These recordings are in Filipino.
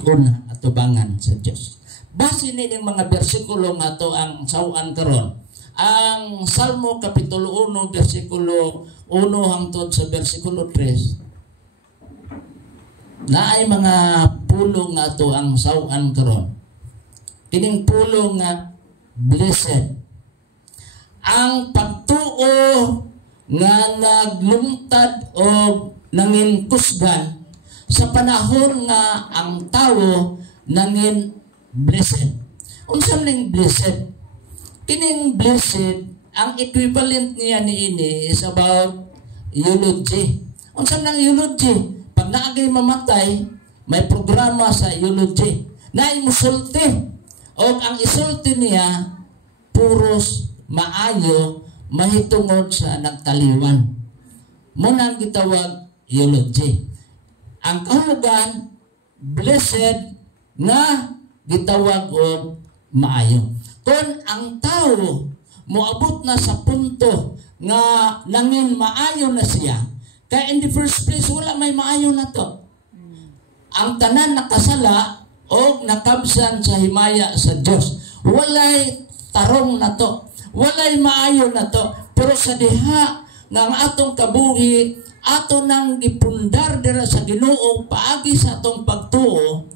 lig-on atubangan sa Dios. Base nining mga bersikulo nga to ang sawan karon. Ang Salmo Kapitulo 1, versikulo 1 hangtod sa versikulo 3. Na ay mga pulong nga to ang sawan karon. Kining pulong nga blessed. Ang pagtuo nga naglungtad o nangin kusgan sa panahon nga ang tao nangin blessed. Unsa ning blessed? Kining blessed, ang equivalent niya niini is about eulogy. Unsa nang eulogy? Pag naagay mamatay, may programa sa eulogy. Na imusulti. O ang isulti niya, puros maayo, mahitungod sa nagtaliwan. Muna ang gitawag eulogy. Ang kahulugan, blessed nga gitawag og maayo. Kung ang tao moabot na sa punto nga nangin maayo na siya, kaya in the first place wala may maayo na to. Ang tanan nakasala o nakabsan sa himaya sa Dios, walay tarong na to, walay maayo na to. Pero sa diha nga ang atong kabuhi ato nang gipundar dira sa Ginoo paagi sa atong pagtuo,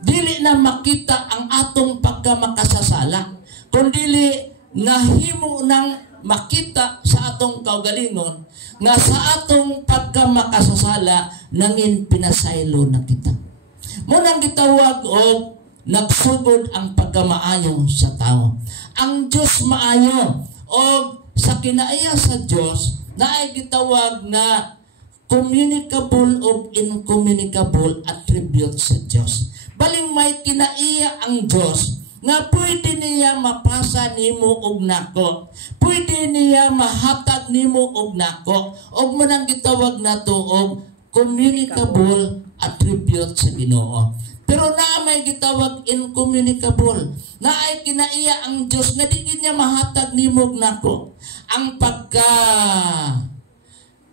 dili na makita ang atong pagkamakasasala, kundili nahimo nang makita sa atong kaugalingon nga sa atong pagkamakasasala nangin pinasaylo na kita. Munang gitawag og nagsugod ang pagkamaayo sa tao. Ang Dios maayo o sa kinaiya sa Dios na ay gitawag na communicable o incommunicable attributes sa Dios. Baling may kinaiya ang Dios nga pwede niya mapasa nimo og nako, pwede niya mahatag nimo og nako, og manang gitawag nato og communicable attribute sa Ginoo. Pero na may gitawag incommunicable, na ay kinaiya ang Dios nga di niya mahatag nimo og nako.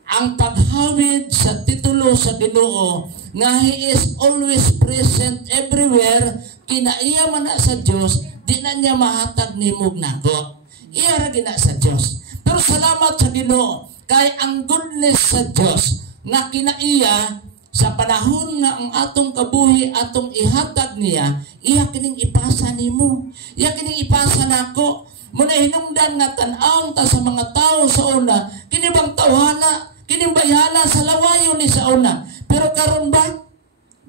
Ang paghawid sa titulo sa Ginoo nga He is always present everywhere, kinaiya man na sa Dios, di na niya mahatag nimog nako. Iya ra gina sa Dios. Pero salamat sa Ginoo kay ang goodness sa Dios nga kinaiya sa panahon nga ang atong kabuhi atong ihatag niya, iya kining ipasa nimo, iya kining ipasa nako. Muna hinungdan nga tan-aw ta sa mga tao sa una, kini bang tawhana, kini bayana sa lawayo ni sa una. Pero karon ba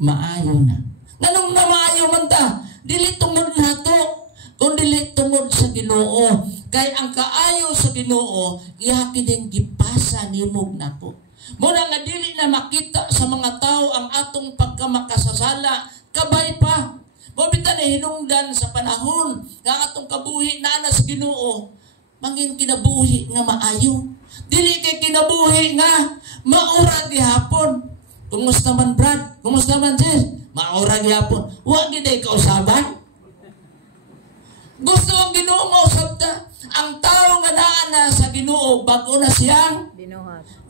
maayo na. Nganong na maayo man ta? Dili tungod nato, kun dili tungod sa Ginoo. Kay ang kaayo sa Ginoo, iya kining gipasa nimog nako. Muna nga dili na makita sa mga tao ang atong pagkamakasasala, kabay pa. Mabita na hinungdan sa panahon nga atong kabuhi na sa Ginoo, mangin kinabuhi nga maayo. Dili kay kinabuhi nga maura gihapon. Kumusta man Brad? Kumusta man sis? Maura gihapon. Wa gid ay kausaban. Gusto ang Ginoo mausab ta. Ang tao nga naa sa Ginoo bag-o na siyang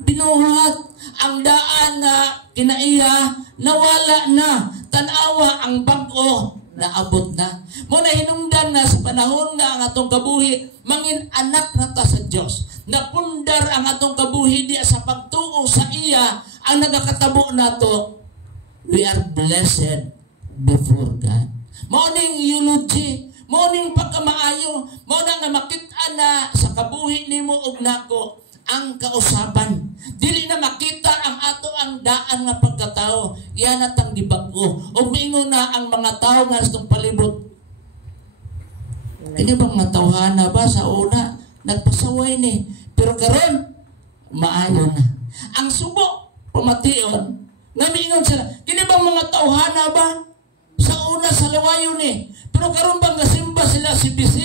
binuhat. Ang daan na kinaiya nawala na. Tanawa ang bag-o naabot na. Muna hinungdan na sa panahon na ang atong kabuhi mangin anak na ta sa Dios. Napundar ang atong kabuhi diya sa pagtuo sa iya ang nagakatabo nato. We are blessed before God. Morning eulogy, morning pagkamaayo, morning nga makita na sa kabuhi nimo og nako ang kausaban. Dili na makita ang ato ang daan nga pagkatao. Iyan atang gibag-o. O mingo na ang mga tao nga sa palibot. Kini bang matawhana ba sa una? Nagpasaway ni. Pero karon maayo na. Ang subo, pamation, namingon sila, kini bang mga tawhana ba? Sa una sa lawayo ni. Pero karon bang kasimba sila si BC?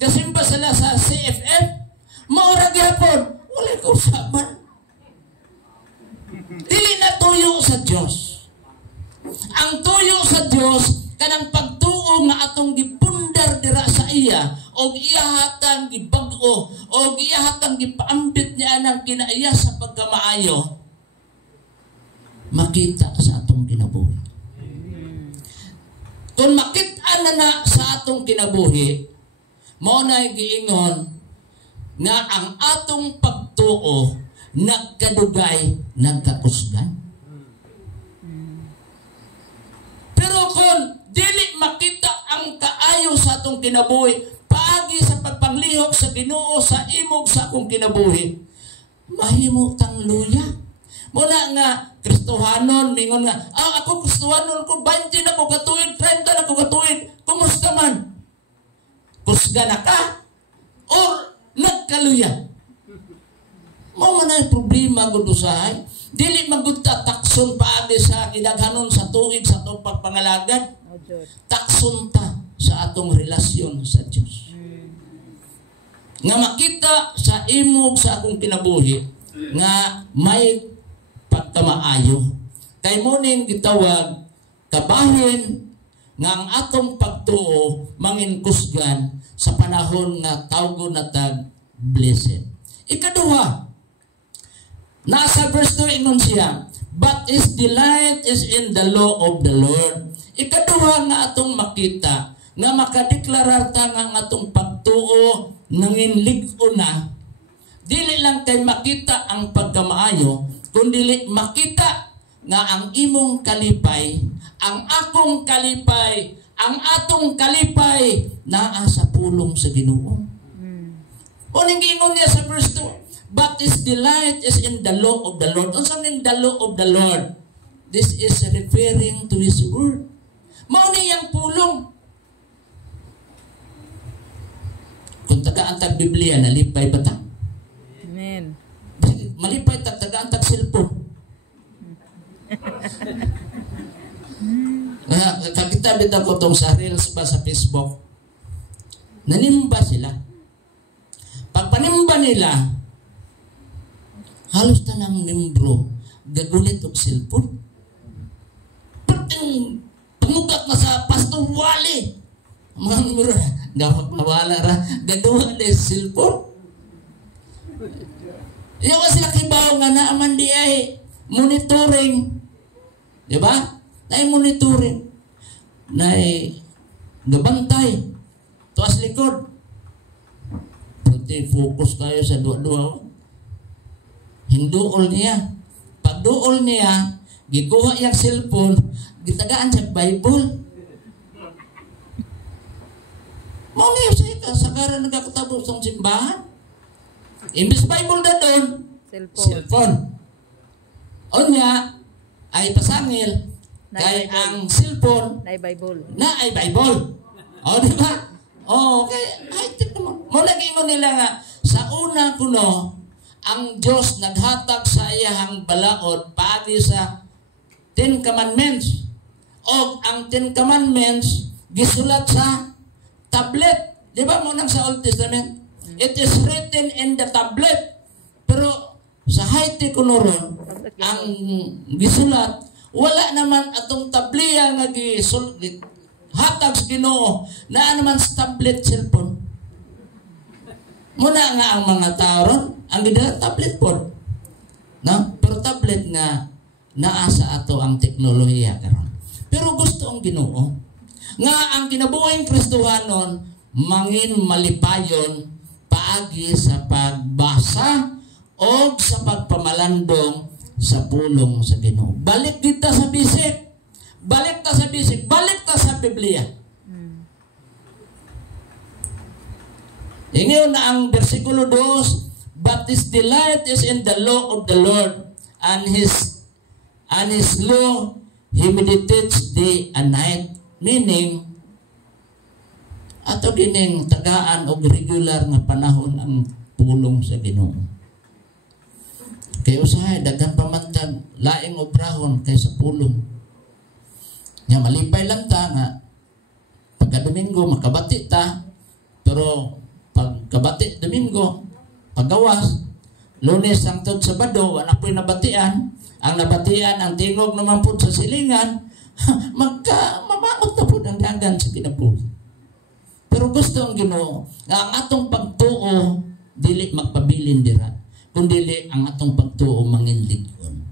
Kasimba sila sa CFF? Maura gyapon. Wala ko usapan. Dili na tuyo sa Dios. Ang tuyo sa Dios kanang pagtuo nga atong gipundar dira sa iya og iya hatang gibag-o og iya hatang gipaambit niya nang kinaiya sa pagkamaayo. Makita sa atong kinabuhi. Kung makita na sa atong kinabuhi, mao na giingon nga ang atong pagtuo nagkadugay, nagkakusgan. Pero kung dili makita ang kaayo sa atong kinabuhi, paagi sa pagpanglihok sa Ginoo sa imog sa akong kinabuhi, mahimo tang luya. Muna nga, Kristohanon, ningon nga, ako Kristohanon ko, 20 na ko katuig, 30 na ko katuig, kumusta man? Kusga na ka? Or nagkaluya? Mo man ay problema gud usahay. Dili magudta takson paagi sa kidaghanon sa tuig sa atong pagpangalagad. Takson ta sa atong relasyon sa Dios. Nga makita sa imog sa akong kinabuhi nga may pagkamaayo. Kay mo ning gitawag kabahin nga ang atong pagtuo mangin kusgan sa panahon nga tawgon na tag blessed. Ikaduha, nasa verse 2 ingon siya, but his delight is in the law of the Lord. Ikaduha nga atong makita nga makadeklarar ta nga ang atong pagtuo nangin lig-o na, dili lang kay makita ang pagkamaayo, kundi makita nga ang imong kalipay, ang akong kalipay, ang atong kalipay naa sa pulong sa Ginoo. Uning ingon niya sa verse 2, but his delight is in the law of the Lord. Unsa ning the law of the Lord? This is referring to His word. Mao ni yang pulong. Kung taga-antag Biblia, nalipay ba ta? Amen. Malipay taga-antag cellphone. Kakita bitaw ko tong sa Reels ba sa Facebook. Nanimba sila. Pagpanimba nila, halos tanang membro gagulit og cellphone. Perting pangugat na sa Pastor Wally. Mga membro, dapat mawala ra. Gaduha na cellphone. Yung kasi nakibaw nga naaman di ay monitoring. Diba? Na monitoring. Na gabantay. Tuas likod. Pati focus kayo sa dua-dua. Hinduol niya. Pagduol niya, gikuha yung cellphone, gitagaan sa Bible. Mau niya sa ika, sa karan nagkakatapos ng simbahan. Imbis Bible na doon, cellphone. O niya, ay pasangil, kay ang cellphone, na Bible. Na ay Bible. O, di ba? O, okay. Ay, tignan mo. Mula gingon nila nga, sa una kuno, ang Diyos naghatag sa iyahang balaod paagi sa 10 Commandments. O ang 10 Commandments, gisulat sa tablet. Di ba mo nang sa Old Testament? It is written in the tablet. Pero sa Haiti kunoron, ang gisulat, wala naman atong tabliya nga hatag sa Ginoo na naman sa tablet cellphone. Muna nga ang mga tao ron, ang gidala tablet po. No? Pero tablet nga naa sa ato ang teknolohiya karon. Pero gusto ang Ginoo nga ang kinabuhing Kristohanon mangin malipayon paagi sa pagbasa o sa pagpamalandong sa pulong sa Ginoo. Balik kita sa bisik. Balik ta sa bisik. Balik ta sa Biblia. Ingon na ang versikulo 2, but his delight is in the law of the Lord, and his law he meditates day and night. Meaning, ato dining tagaan og regular nga panahon ang pulong sa Ginoo. Kaya usahay, daghang pamantag, laing obrahon kaysa pulong. Nga malipay lang ta nga, pagka Domingo, makabati ta, pero pagkabati Domingo, paggawas, Lunes hangtod Sabado, wala po'y nabatian, ang nabatian, ang tingog naman po sa silingan, mamaot na po ang dagan sa kinabuhi. Pero gusto ang Ginoo nga ang atong pagtuo dili magpabilin dira, kundi ang atong pagtuo manginligon.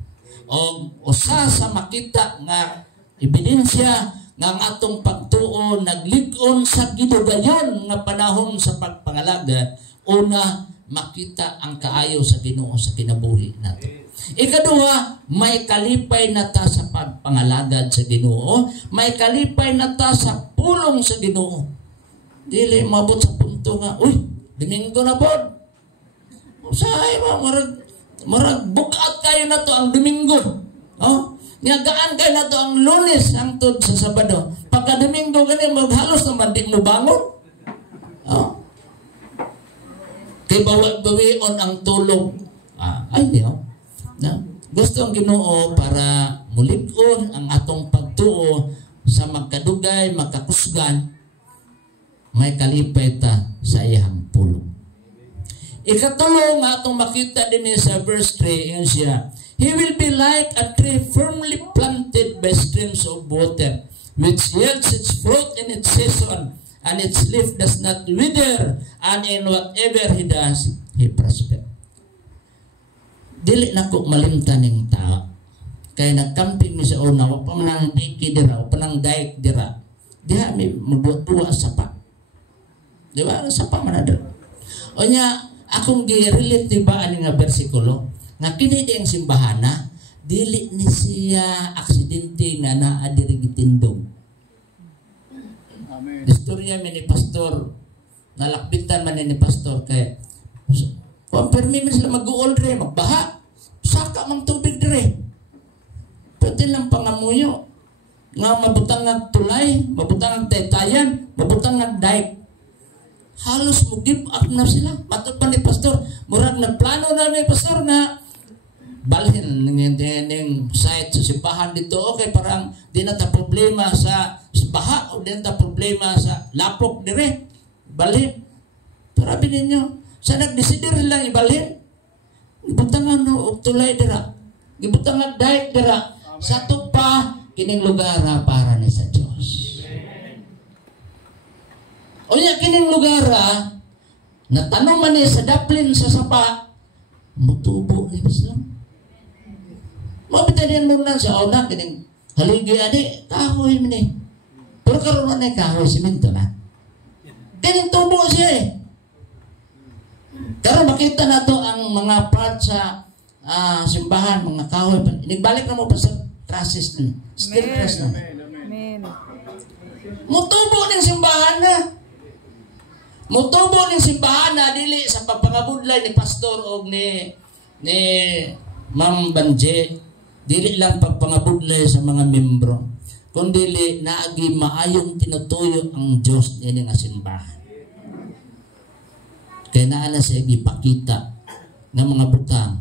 O usa sa makita nga ebidensya nga ang atong pagtuo pagtuo naglig-on sa gidugayon nga panahon sa pagpangalaga, una makita ang kaayo sa Ginoo sa kinabuhi nato. Ikaduha, may kalipay na ta sa pagpangalagad sa Ginoo, may kalipay na ta sa pulong sa Ginoo. Dili mabot sa punto nga, uy, Domingo na po. Usahay ba, marag bukat kayo na to ang Domingo. Oh, niyagaan kayo na to ang Lunes hangtod sa Sabado. Pagka Domingo ganyan, maghalos naman di mo bangon. Oh. Kay bawion ang tulog. Ay, di oh. Na, gusto ang Ginoo para mulig-on ang atong pagtuo sa magkadugay, magkakusgan, may kalipay ta sa iyang pulong. Ikatulo nga atong makita din sa verse 3, yun siya, he will be like a tree firmly planted by streams of water, which yields its fruit in its season, and its leaf does not wither, and in whatever he does, he prosper. Dili na ko malimtan ng tao. Kaya nagkamping mi sa una, wag pa manang diki dira, wag pa nang daik dira. Diha may magbuwa sa pa. Di ba? Sa pa manadal. O niya, akong gi-relate diba ani nga bersikulo, nga kini diyang simbahana, dili ni siya aksidente nga naa diri gitindog. Amen. Istorya mi ni pastor, nalakbitan man ni pastor kay kung permi man sila mag-uol dire, magbaha, saka mang tubig dire. Pwede lang pangamuyo nga mabutang ng tulay, mabutang ng tetayan, mabutang ng daik. Halos mo give up na sila. Matod pa ni pastor, murag nagplano na ni pastor na balhin ng site sa simbahan dito. Okay, parang di na ta problema sa baha o di na ta problema sa lapok dire. Balhin. Pero abinin nyo, sa nagdesidir lang ibalhin, gibutangan no og tulay dira, gibutangan daik dira, sa tupa kining lugar para ni sa Dios. O niya kining lugar natanom man ni sa daplin sa sapa, mutubo ni Islam. Mabitayan mo na sa una kining haligi ani kahoy man ni. Pero karon na kahoy simento na. Kining tubo siya eh. Pero makita na to ang mga part sa simbahan, mga kahoy. Inigbalik na mo pa sa trusses na. Steel truss na. Mutubo ng simbahan na. Mutubo ng simbahan na dili sa pagpangabudlay ni pastor o ni Ma'am Banje. Dili lang pagpangabudlay sa mga membro. Kundi naagi maayong tinutuyo ang Diyos nini nga simbahan. Kaya naala sa ipakita ng mga butang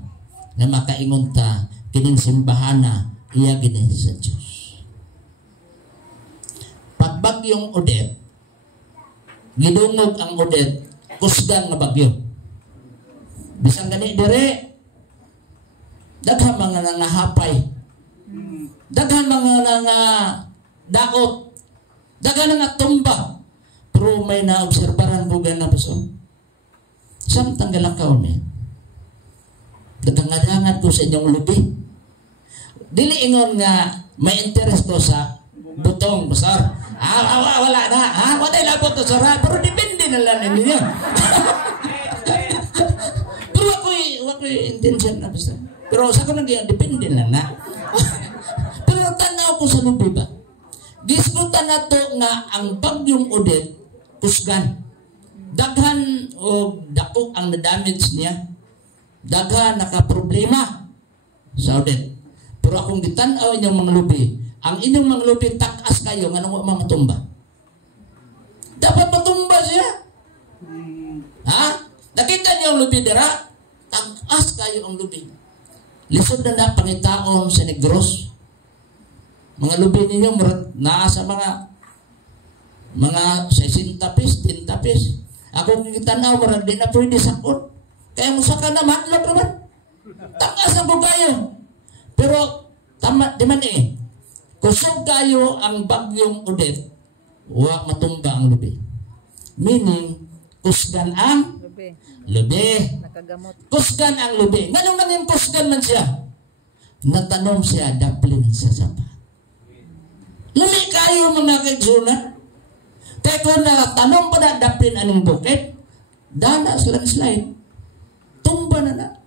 na makaingon ta kining simbahana iya gini sa Diyos. Pagbagyong Odette, gidungog ang Odette, kusgan nga bagyo. Bisang gani dire, daghan mga nangahapay, daghan mga daot, daghan nga tumba. Pero may naobserbaran ko gana pa so. Samtang galakaw ni. Dagangadangan ko sa inyong lubi. Dili ingon nga may interest ko sa butong besar. Wala na. Wala lang po to sara. Pero depende na lang ninyo. Pero ako'y intention na basta. Pero sa ko depende lang na. Pero tanaw ko sa lubi ba? Diskutan na to nga ang bagyong Odette, kusgan. Daghan o dako ang na-damage niya. Daghan nakaproblema sa Odette. Pero akong gitanaw inyong mga lubi, ang inyong mga lubi takas kayo nga nang mga matumba. Dapat matumba siya. Ha? Nakita niyo ang lubi dira? Takas kayo ang lubi. Lisod na pangitaon sa Negros. Mga lubi ninyo naa sa mga 60 pis, 10 pis. Ako kitanaw marag di na pwede sakot. Kaya musaka na matlog naman. Takas ang kayo. Pero tama di man eh. Kusog kayo ang bagyong Odette, wa matumba ang lubi. Meaning, kusgan ang lubi. Kusgan ang lubi. Nganong nanging kusgan man siya? Natanom siya daplin sa sapa. Lumi kayo mga kaigsunan. Kaya kung tanong pa na daplin anong bukit, dana slide. Tumba na.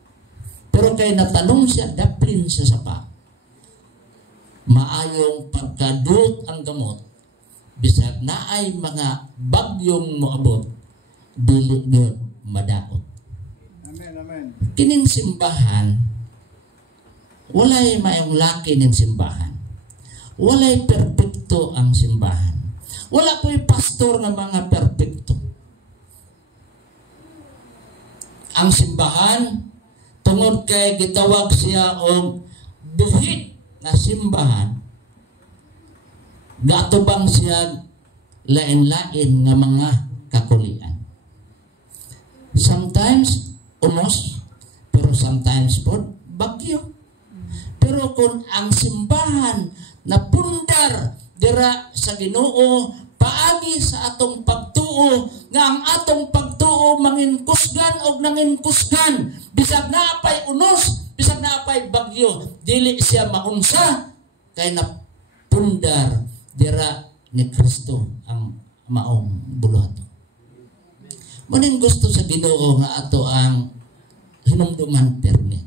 Pero kaya natanong siya, daplin sa sapa. Maayong pagkadut ang gamot, bisag na ay mga bagyong moabot, dili yun madaot. Amen, amen. Kining simbahan, walay mayong laki ng simbahan. Walay perpekto ang simbahan. Wala po'y pastor ng mga perpekto. Ang simbahan, tungod kay gitawag siya og buhit na simbahan, gatubang siya lain-lain nga mga kakulian. Sometimes umos, pero sometimes po bagyo. Pero kung ang simbahan na pundar dira sa Ginoo, paagi sa atong pagtuo, nga ang atong pagtuo manginkusgan og nanginkusgan, bisag na apay unos, bisag na apay bagyo, dili siya maunsa kay na pundar dira ni Kristo ang maong buluhato. Maning gusto sa Ginoo nga ato ang hinumduman permi.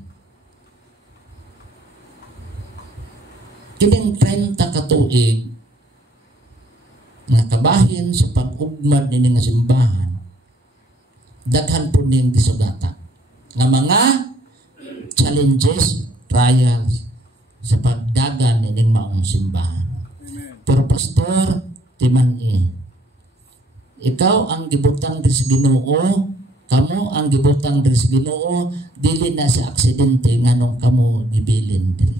Kining 30 ka tuig nga kabahin sa pag-ugmad nini nga simbahan, daghan po ning disugata nga mga challenges, trials sa pagdagan nining maong simbahan. Pero pastor, timani, ikaw ang gibutang diri sa Ginoo, kamo ang gibutang diri sa Ginoo, dili na sa aksidente nganong kamo gibilin diri.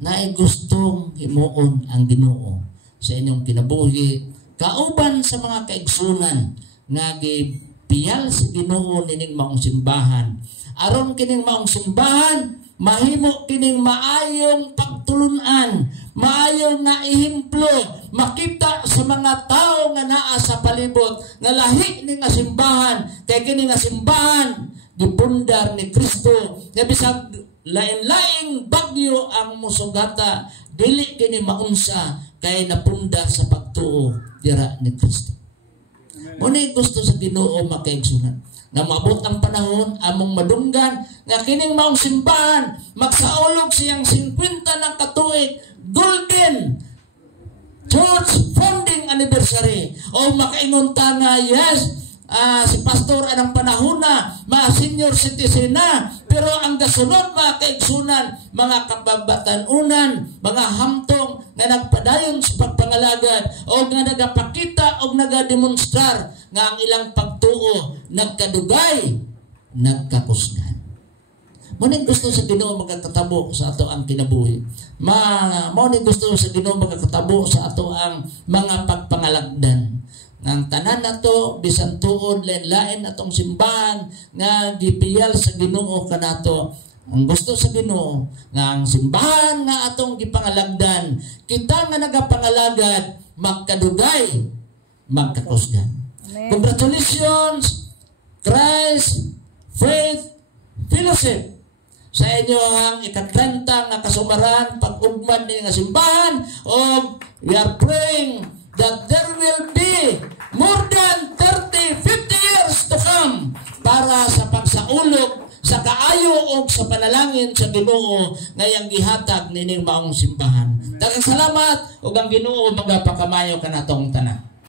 Naay gustong himuon ang Ginoo sa inyong kinabuhi, kauban sa mga kaigsunan nga gipiyal sa Ginoo nining maong simbahan. Aron kining maong simbahan, mahimo kining maayong pagtulunan, maayong nga ihimplo, makita sa mga tao nga naa sa palibot, nga lahi ni nga simbahan, kay kini nga simbahan, gipundar ni Kristo, nga bisag lain-laing bagyo ang musugata, dili kini maunsa kay napundar sa pagtuo dira ni Kristo. Muna gusto sa Ginoo makaigsunan na maabot ang panahon among madunggan nga kining maong simbahan magsaulog siyang 50 ng katuig golden church founding anniversary o makaingon ta nga yes, si pastor anang panahon na, mga senior citizen na, pero ang gasunod mga kaigsunan, mga kababatanunan, mga hamtong na nagpadayon sa pagpangalagad o nga nagapakita o nagademonstrar nga ang ilang pagtuo nagkadugay, nagkakusgan. Muning gusto sa Ginoo magkatabo sa ato ang kinabuhi. Muning gusto sa Ginoo magkatabo sa ato ang mga pagpangalagdan. Ang tanan na to, bisan tuod, lain-lain atong simbahan nga gipiyal sa Ginoo kanato. Ang gusto sa Ginoo nga ang simbahan nga atong gipangalagdan, kita nga nagapangalagad, magkadugay, magkakusgan. Congratulations, Christ, Faith, Fellowship, sa inyo ang ika-30 nga kasumaran, pag-ugmad ni nga simbahan, o we are praying that there will be more than 30, 50 years to come para sa pagsaulog, sa kaayo o sa panalangin sa Ginoo ngayang gihatag nining maong simbahan. Daghang salamat ug ang Ginoo magapakamayo kanatong tanan.